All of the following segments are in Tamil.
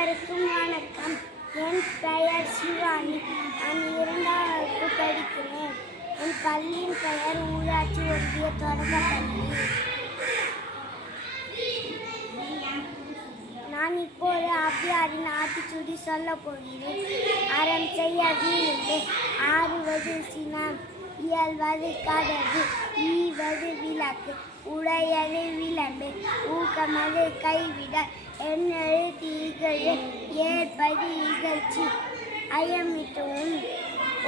அனைவருக்கும் வணக்கம். என் பெயர் சிவானி. நான் 2ஆம் வகுப்பு படிக்கிறேன். என் பள்ளியின் பெயர் ஊராட்சி ஒன்றிய தொடக்கப்பள்ளி. நான் இப்போது ஔவையாரின் ஆத்திச்சூடி சொல்லப் போகிறேன். அறம் செய்ய வீழ்ந்து ஆறுவது சினம், இயல்வது கடவு, ஈவது விளக்கு, உடையது விளம்பு, ஊக்கமது கைவிட, எண்ணெழு தீகழு, ஏற்பது இகழ்ச்சி, ஐயமிட்டும்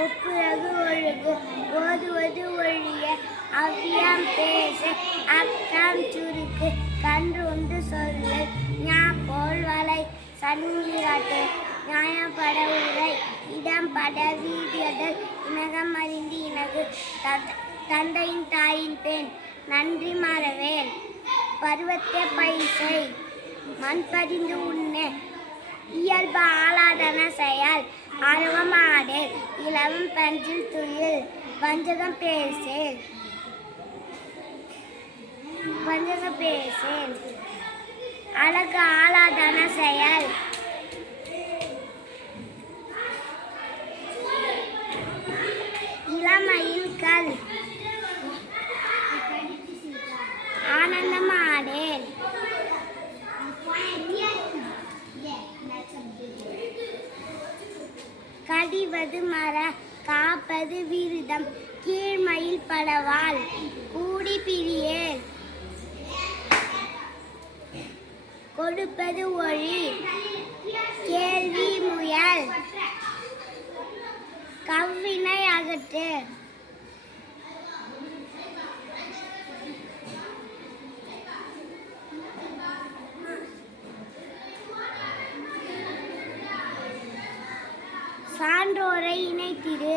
ஒப்புரவு ஒழுகு, ஓதுவது ஒழிய, அவ்வியம் பேச, அக்கம் சுருக்கு, கன்று உண்டு சொல்லு, ஞாபோல் வலை, சன்னிராட்டு, நியாயப்பட உரை, இடம்பட வீடியடல், இனகம் அறிந்து இனகு, தந்தையின் தாயின் பெண், நன்றி மறவேல், பருவத்தை பைசை, மண் பதிந்து உண்ண, இயல்பு ஆளாதன செயல், ஆர்வம் ஆடேல், இளவும் பஞ்சில் துயில், வஞ்சகம் பேசேல், அழகு ஆளாதன செயல், இளமையில் கல், ஆனந்தம் ஆடேல், கடிவது மர, காப்பது விருதம், கீழ்மையில் படவால், கூடி பிரியேல், கொடுப்பது ஒழி, கேள்வி முயல், கவ்வினை அகற்று, சான்றோரை இணைத்திடு.